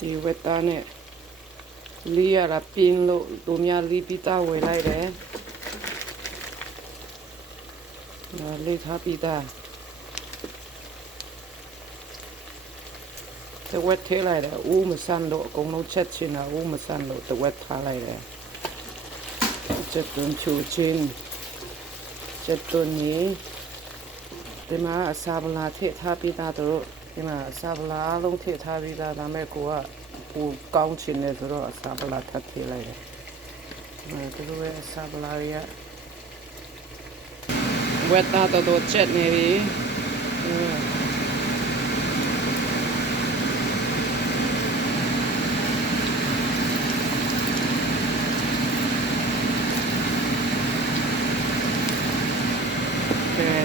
ဒီဝက်သားနဲ့လီးရတာပြင်းလို့သူများလီးပြီးသားဝယ်လိုက်တယ်လေးထားပြီးသားတဝက်ထဲလိုက်တယ်ဦးမဆန်းလို့အကုန်လုံးချက်ချင်တာဦးမဆန်းလို့တဝက်ထားလိုက်တယ်ချက်သွင်းချူချင်းချက်သွင်းနေဒီမှာအစာပလာထည့်ထားပြီးသားတို့ဒီမှာအစာပလာအလုံးထည့်ထားပြီးသားဒါမဲ့ကိုကကိုကောင်းချင်တယ်ဆိုတော့အစာပလာထပ်ထည့်လိုက်တယ်ဒီလိုပဲအစာပလာတွေကဝက်သားတော့ချက်နေပြီ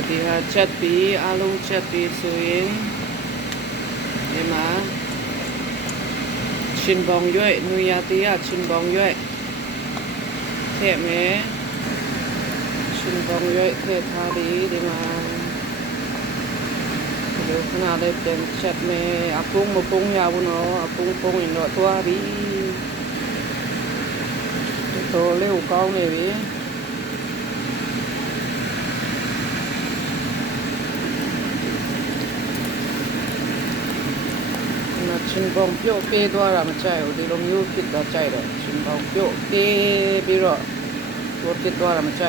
ဒီဟာချက်ပြီးအလုံးချက်ပြီးဆိုရင်ဒီမှာချင်းပေါင်ရွက်နွေရာသီကချင်းပေါင်ရွက်ထည့်မယ်ချင်းပေါင်ရွက်ထည့်ထားပြီးဒီမှာဒီခဏလေးပြန်ချက်မယ်အပုံမပုံရဘူးနော်အပုံပုံရင်တော့သွားပြီတော်လေးကိုကောင်းနေပြီချင်းပေါင်ပြုတ်ပေးသွားတာမကြိုက်ဘူးဒီလိုမျိုးဖြစ်သွားကြိုက်တယ်ချင်းပေါင်ပြုတ်ပေးပြီးတော့သူဖြစ်သွားတာမကြိုက်